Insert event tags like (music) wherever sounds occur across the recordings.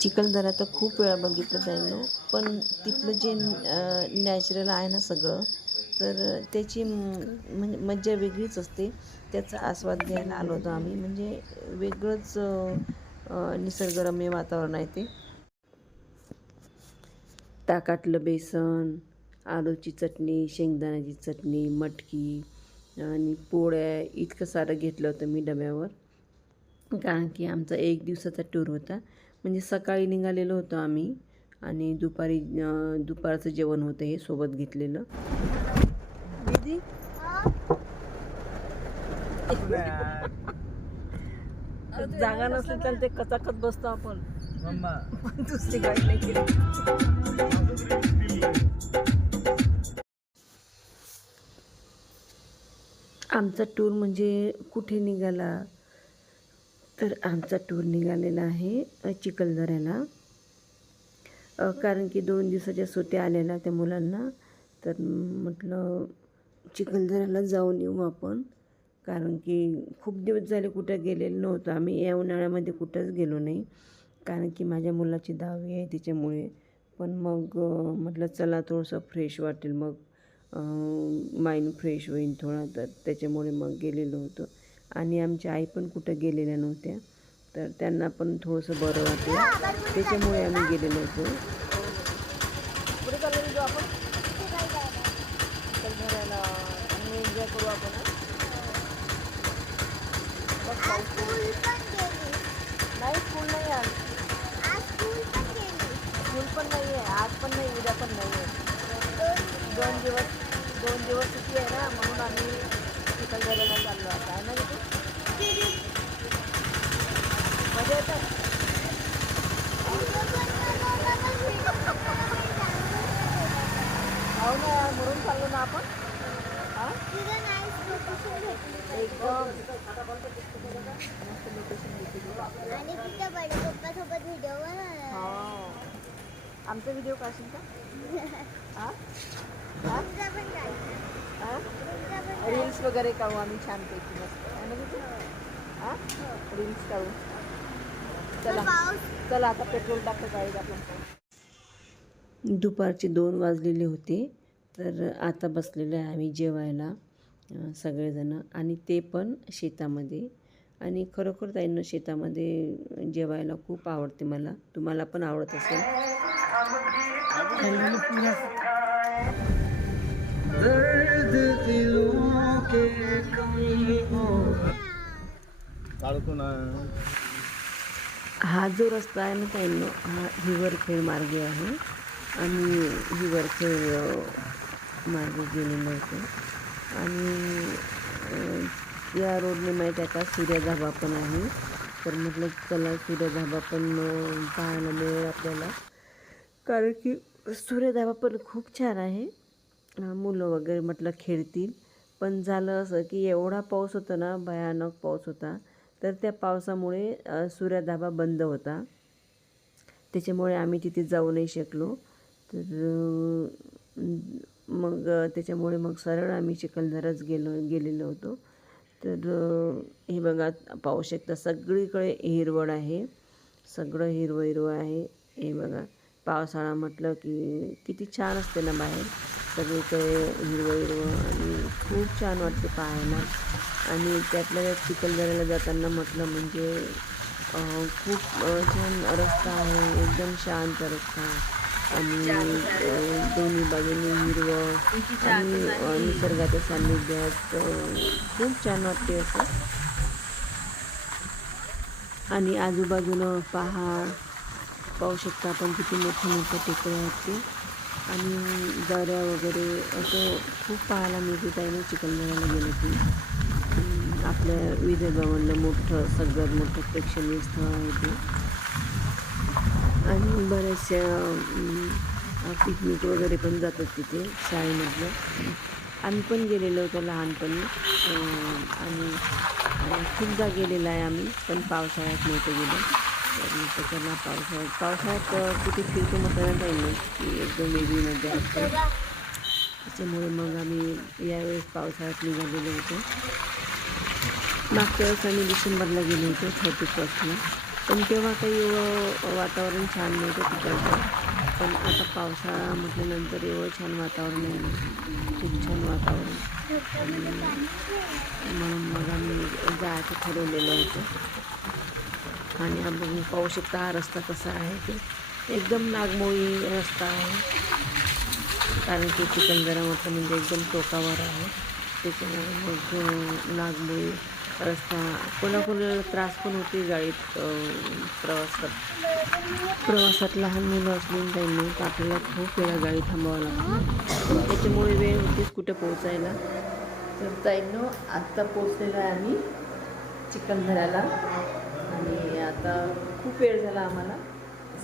चिखलदरा तर खूप वेळा बघितलं जाईल पण तिथलं जे नॅचरल आहे ना सगळं तर त्याची म्हणजे मज्जा वेगळीच असते. त्याचा आस्वाद घ्यायला आलो होतो आम्ही. म्हणजे वेगळंच निसर्गरम्य वातावरण आहे ते. ताकातलं बेसन आलूची चटणी शेंगदाण्याची चटणी मटकी आणि पोळ्या इतकं सारं घेतलं होतं मी डब्यावर. कारण की आमचा एक दिवसाचा टूर होता. म्हणजे सकाळी निघालेलो होतो आम्ही आणि दुपारी दुपारचं जेवण होतं हे सोबत घेतलेलं. दीदी? जागा नसली तर ते कचाकच बसतो आपण. (laughs) दुसरी काही नाही केली. आमचा टूर म्हणजे कुठे निघाला? तर आमचा टूर निघालेला आहे चिखलदऱ्याला. कारण की दोन दिवसाच्या सुट्या आलेल्या त्या मुलांना. तर म्हटलं चिखलदऱ्याला जाऊन येऊ आपण. कारण की खूप दिवस झाले कुठं गेलेलो नव्हतं. आम्ही या उन्हाळ्यामध्ये कुठंच गेलो नाही. कारण की माझ्या मुलाची दहावी आहे त्याच्यामुळे पण मग म्हटलं चला थोडंसं फ्रेश वाटेल. मग माइंड फ्रेश होईल थोडा. तर त्याच्यामुळे मग गेलेलो होतो. आणि आमच्या आई पण कुठं गेलेल्या नव्हत्या. तर त्यांना पण थोडंसं बरं वाटेल. त्याच्यामुळे आम्ही गेलेलो होतो. पण नाही पण आहे आज पण नाही उद्या पण नाही आहे दोन दिवस दोन दिवस सुट्टी आहे ना म्हणून आम्ही चिखलदऱ्याला चाललो आता आहे ना तिथे मजा येतं? हो ना म्हणून चाललो ना आपण. एकदम. मस्त लोकेशन भेटली आणि तिथे बडे पप्पा सोबत व्हिडिओ बनवला आमचा व्हिडिओ काढशील का? (laughs) हा? तुमचा हा पण रील्स वगैरे काढू आम्ही छानपैकी मस्त. हा? रील्स काढू. चला. चला आता पेट्रोल टाकलं गाडीत आपण. दुपारचे दोन वाजलेले होते तर आता बसलेलो आहे आम्ही जेवायला सगळेजणं. आणि ते पण शेतामध्ये. आणि खरोखर ताईंना शेतामध्ये जेवायला खूप आवडते मला. तुम्हाला पण आवडत असेल. हो. हा. जो रस्ता आहे ना ताईंनो हा हिवरखेड मार्गे आहे. आणि हिवरखेड अ, मार्गे गेलेलो होतो. आणि या रोडने माहीत आहे का सूर्यधाबा पण आहे. तर म्हटलं चला सूर्यधाबा पण पाहायला मिळेल आपल्याला. कारण की सूर्यधाबा पण खूप छान आहे. मुलं वगैरे म्हटलं खेळतील. पण झालं असं की एवढा पाऊस होता ना भयानक पाऊस होता तर त्या पावसामुळे अ, सूर्यधाबा बंद होता. त्याच्यामुळे आम्ही तिथे जाऊ नाही शकलो. तर मग त्याच्यामुळे मग सरळ आम्ही चिखलदराच गेलो गेलेलो होतो. तर हे बघा पाहू शकता सगळीकडे हिरवळ आहे. सगळं हिरवं हिरवं आहे. हे बघा पावसाळा म्हटलं की किती छान असते ना बाहेर. सगळीकडे हिरवं हिरवं आणि खूप छान वाटते पाहायला. आणि त्यातल्या त्यात चिखलदऱ्याला जाताना म्हटलं म्हणजे खूप छान रस्ता आहे. एकदम शांत रस्ता. आणि दोन्ही बाजूनी हिरवं आणि निसर्गाच्या सान्निध्यात खूप छान वाटते असं. आणि आजूबाजूनं पहाड पाहू शकता आपण किती मोठे मोठे टेकडे आहेत ते. आणि दऱ्या वगैरे असं खूप पाहायला मिळते आहे ना चिखलदऱ्याला गेलं की. आपल्या विदर्भामधलं मोठं सगळ्यात मोठं प्रेक्षणीय स्थळ आहे ते. आणि बऱ्याचशा पिकनिक वगैरे पण जातात तिथे शाळेमधलं. आम्ही पण गेलेलो होतो लहानपणी. आणि खूपदा गेलेला आहे आम्ही पण पावसाळ्यात नव्हतं गेलो. त्याच्याला पावसाळ्यात पावसाळ्यात किती कुठे फिरतो म्हटलं नाही की एकदम वेगळी मजा असते. त्याच्यामुळे मग आम्ही यावेळेस पावसाळ्यात निघालेलो होतो. मागच्या वेळेस आम्ही डिसेंबरला गेलो होतो थर्टी फर्स्टला पण तेव्हा काही एवढं वातावरण छान नव्हतं तिकडचं. पण आता पावसाळा म्हटल्यानंतर एवढं छान वातावरण आहे खूप छान वातावरण. म्हणून मग आम्ही जायचं ठरवलेलं होतं. आणि हा पाहू शकता हा रस्ता कसा आहे ते. एकदम नागमोळी रस्ता आहे. कारण की चिखलदरा म्हणजे एकदम टोकावर आहे. त्याच्यामुळे मग नागमोळी रस्ता कोणाकोणाला त्रास पण होते गाडीत प्रवास कर प्रवासात लहान मुलं असली त्यांनी तर आपल्याला खूप वेळा गाडी थांबावं लागतं. त्याच्यामुळे वेळ होतीच कुठे पोहोचायला. तर ताईंनो आत्ता पोचलेलं आहे आम्ही चिखलदऱ्याला. आणि आता खूप वेळ झाला आम्हाला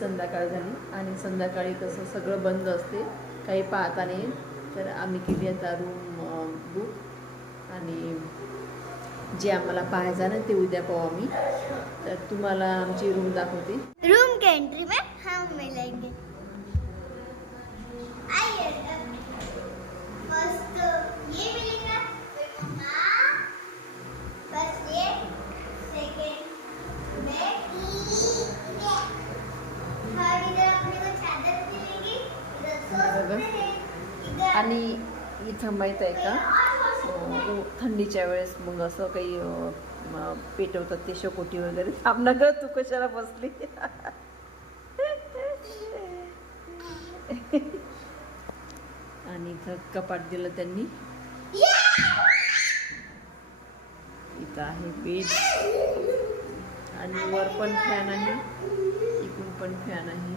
संध्याकाळ झाली. आणि संध्याकाळी कसं सगळं बंद असते. काही पाहता नाही तर आम्ही केली आता रूम बुक आणि जे आम्हाला पाहायचं ना ते उद्या पाहू आम्ही. तर तुम्हाला आमची रूम दाखवते. रूम के एंट्री में हम मिलेंगे आइए फर्स्ट ये मिलेगा फिर हाँ बस ये सेकंड में थर्ड इधर अपने को चादर मिलेगी इधर सो सकते हैं इधर आणि इथं माहीत आहे का? थंडीच्या वेळेस मग असं काही पेटवतात ते शकोटी वगैरे. थांब ग तू कशाला बसली? आणि इथं कपाट दिलं त्यांनी. इथं आहे बेड. आणि वर पण फॅन आहे. इकडून पण फॅन आहे.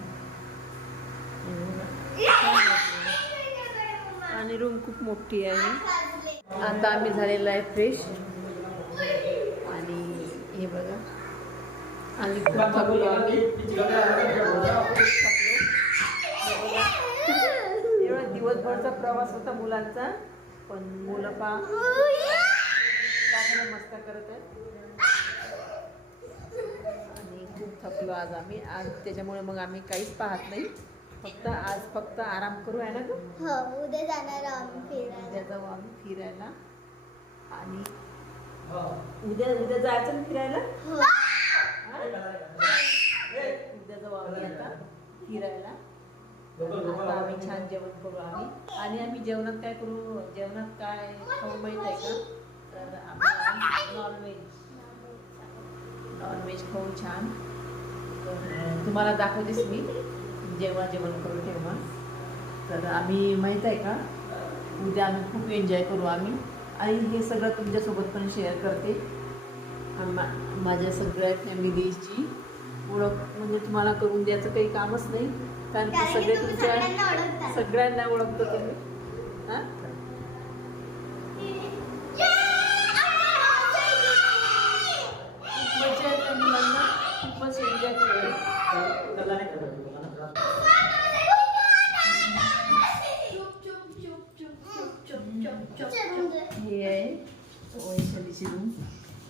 आणि रूम खूप मोठी आहे. आता आम्ही झालेलो आहे फ्रेश आणि हे बघा. आणि खूप थकलो आम्ही. एवढा दिवसभरचा प्रवास होता मुलांचा. पण मुलं पा मस्त करत आहेत. आणि खूप थकलो आज आम्ही. आज त्याच्यामुळे मग आम्ही काहीच पाहत नाही. फक्त आज फक्त आराम करू आहे ना ग हो उद्या जाणार आम्ही फिरायला. उद्या जाऊ आम्ही फिरायला. आणि उद्या उद्या जायचं ना फिरायला? हो. हा? उद्या जाऊ आम्ही आता फिरायला. आता आम्ही छान जेवण करू आम्ही. आणि आम्ही जेवणात काय करू? जेवणात काय खाऊ माहीत आहे का? तर आम्ही नॉनव्हेज नॉनव्हेज खाऊ छान. तर तुम्हाला दाखवतेच मी. जेव्हा जेवण करू तेव्हा तर आम्ही माहीत आहे का? उद्या आम्ही खूप एन्जॉय करू आम्ही. आणि हे सगळं तुमच्यासोबत पण शेअर करते. आणि मा माझ्या सगळ्या फॅमिलीची ओळख म्हणजे तुम्हाला करून द्यायचं काही कामच नाही. कारण की सगळे तुमच्या. सगळ्यांना ओळखतो तुम्ही. हां?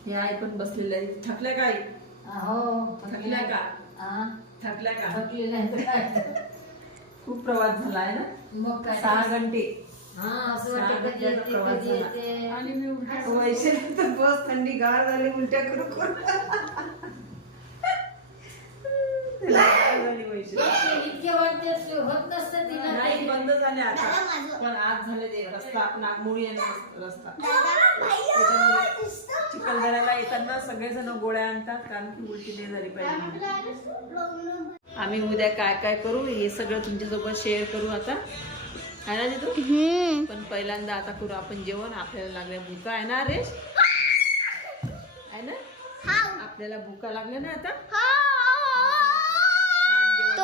हे आहे पण बसलेलं आहे. थकल्या काय हो थकल्या. का? हा, थकल्या का? तर काय? खूप प्रवास झाला आहे ना? मग काय? सहा घंटे. हा असं सहा घंट्याचा प्रवास झाला. येते. आणि मी उलट्या वैशाली तर बस थंडी गार झाली उलट्या करू करू तिला गार झाली वैशाली इतके होत नसतं तिला नाही बंद झाले आता. पण आज झाले ते रस्ता चिखलदऱ्याला येताना सगळेजण गोळ्या आणतात कारण की उलटी नाही झाली पाहिजे. आम्ही उद्या काय काय करू? हे सगळं तुमच्यासोबत शेअर करू आता. आहे ना तू पण पहिल्यांदा आता करू आपण जेवण. आपल्याला लागल्या भुका आहे ना रेश? आहे ना? आपल्याला भुका लागल्या ना आता?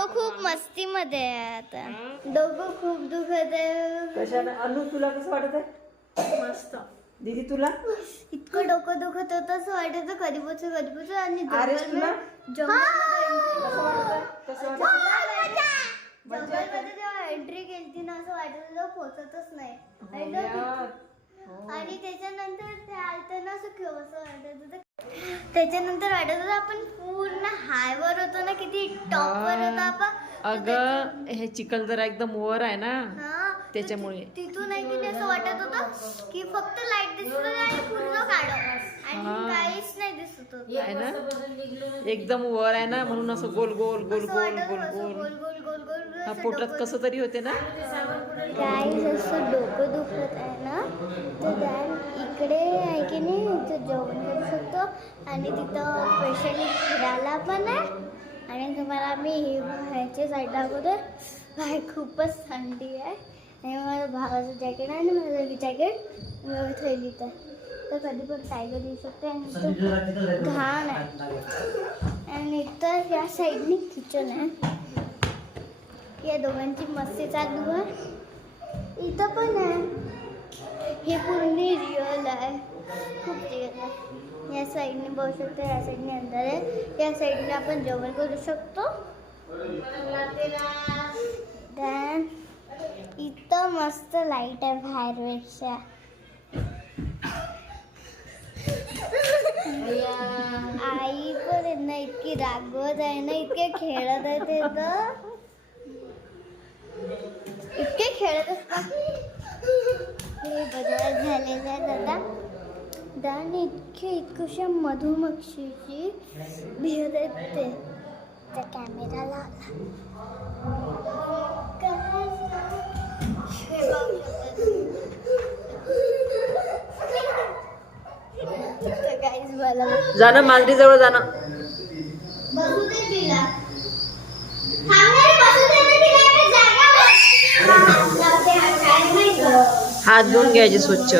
करू खूप आम्ही. मस्ती मध्ये आहे आता. हा. डोकं खूप दुखत आहे. कशाने? अनु तुला कसं वाटत आहे? मस्त. दीदी तुला? इतकं डोकं दुखत होतं असं वाटायचं कधी पोचू कधी पोचू आणि आरेश जंगल तुला? मध्ये- जंगलमध्ये कसं वाटत कसं वाटत जंगलमध्ये जेव्हा एंट्री केली ना असं वाटत पोचतच नाही. आणि हो तो- यार. हो. आणि त्याच्यानंतर ते आलतं ना असं वाटत होतं त्याच्यानंतर वाटत होतं आपण पूर्ण हायवर होतो ना किती टॉपवर होतो आपण. अगं हे चिखलदरा एकदम वर आहे ना हा. त्याच्यामुळे. तिथून आहे की नाही असं वाटत होतं की फक्त लाइट दिसत होती आणि पूर्ण काढ. आणि हा. काहीच नाही दिसत होत. आहे ना? एकदम वर आहे ना म्हणून असं गोल गोल गोल असं गोल वाटत गोल होतं, असं गोल. गोल गोल गोल गोल हा असं पोटात डोकं कसं तरी होते ना? गाईज असं डोकं दुखत आहे. ना? तर दॅन इकडे आहे की नाही? इथं जेवण करू शकतो आणि तिथं पेशंट फिरायला पण आहे. आणि तुम्हाला मी हे ह्याची साईड दाखवते बाहेर खूपच थंडी आहे. आणि माझ्या भावाचं जॅकेट आहे आणि माझं जॅकेट थैलीत आहे तर कधी पण टायगर येऊ शकते आणि इथं घाण आहे. आणि इथं या साईडनी किचन आहे. या दोघांची मस्ती चालू आहे. इथं पण आहे. हे पूर्ण रिअल आहे. खूप रिअल आहे. या साईडने बघू शकतो या साईडने अंदर आहे. या साईडने आपण जेवण करू शकतो. इथं मस्त लाइट आहे बाहेरपेक्षा आई पण आहे ना इतकी रागवत आहे ना इतके खेळत आहे ते तर. इतके खेळत असतात. झालेले आहेत. आता दान इतके इतकशा मधुमक्षीची भिहत आहेत ते. त्या कॅमेरा लावला बघू शकता. तर guys मला जाणं मांजरी जवळ जाणं. बसू दे तिला. हात धुवून घ्यायचे स्वच्छ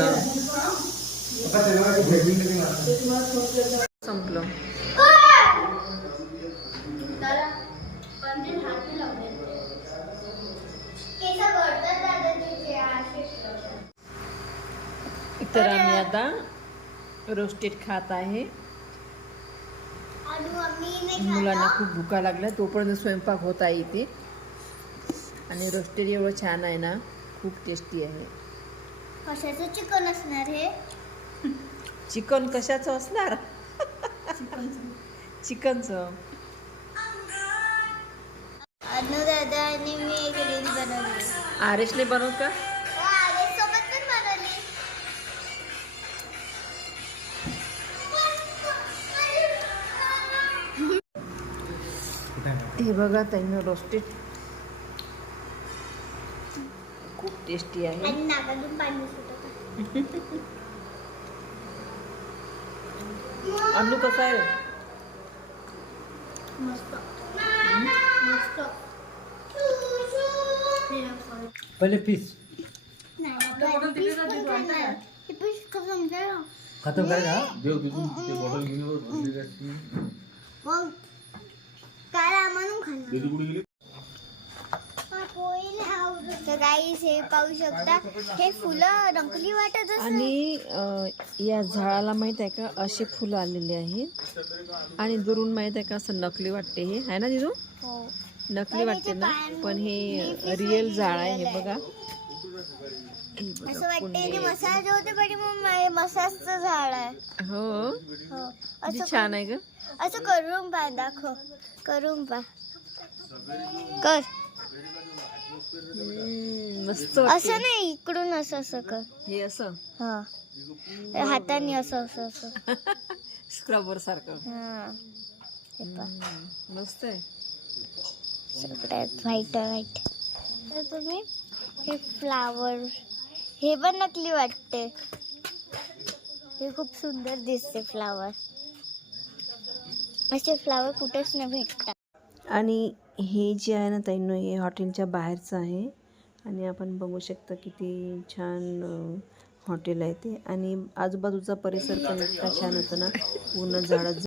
संपलं. तर आम्ही आता रोस्टेड खात आहे मुलांना. खूप भुका लागल्या तोपर्यंत स्वयंपाक होत आहे इथे आणि रोस्टेड एवढं छान आहे ना खूप टेस्टी आहे कशाचं चिकन असणार हे? चिकन कशाचं असणार? चिकनचं. अनु दादा आणि मी एक रील बनवली. आरेशने का? सोबत पण बनवली. हे बघा त्यांनी रोस्टेड खूप टेस्टी आहे. आणि नाकातून पाणी सुटत अन्नू कसा आहे? मस्त. मस्त. पहले पीस. खत्म करेगा हाँ? देव तिथून ते बॉटल घेऊन काय म्हणून खाल्लं. दीदी कुठे गेली? तर गाईस हे पाहू शकता हे फुलं रंगली वाटत आणि अं, या झाडाला माहीत आहे का असे फुलं आलेले आहे आणि दुरून माहीत आहे का असं नकली वाटते हे. आहे ना दिदू? हो. नकली वाटते ना. पण हे रिअल झाड आहे हे बघा. हे बघा, असं आहे. मसाज होते पण मग मसाजचं झाड आहे. हो? हो. किती असं छान आहे ग. असं करून पा दाखव. करून पा कर. मस्त असं नाही इकडून असं असं कर. हे असं? हा. हाताने असं असं असं. स्क्रबर सारखं. हा. हे पहा. मस्त आहे. सगळ्यात व्हाईट व्हाईट तर तुम्ही हे फ्लावर हे पण नकली वाटते. हे खूप सुंदर दिसते फ्लावर असे फ्लावर कुठेच नाही भेटतात आणि हे जे आहे ना ताईंनो हे हॉटेलच्या बाहेरचं आहे. आणि आपण बघू शकता किती छान हॉटेल आहे ते. आणि आजूबाजूचा परिसर पण इतका छान होता ना. पूर्ण झाडं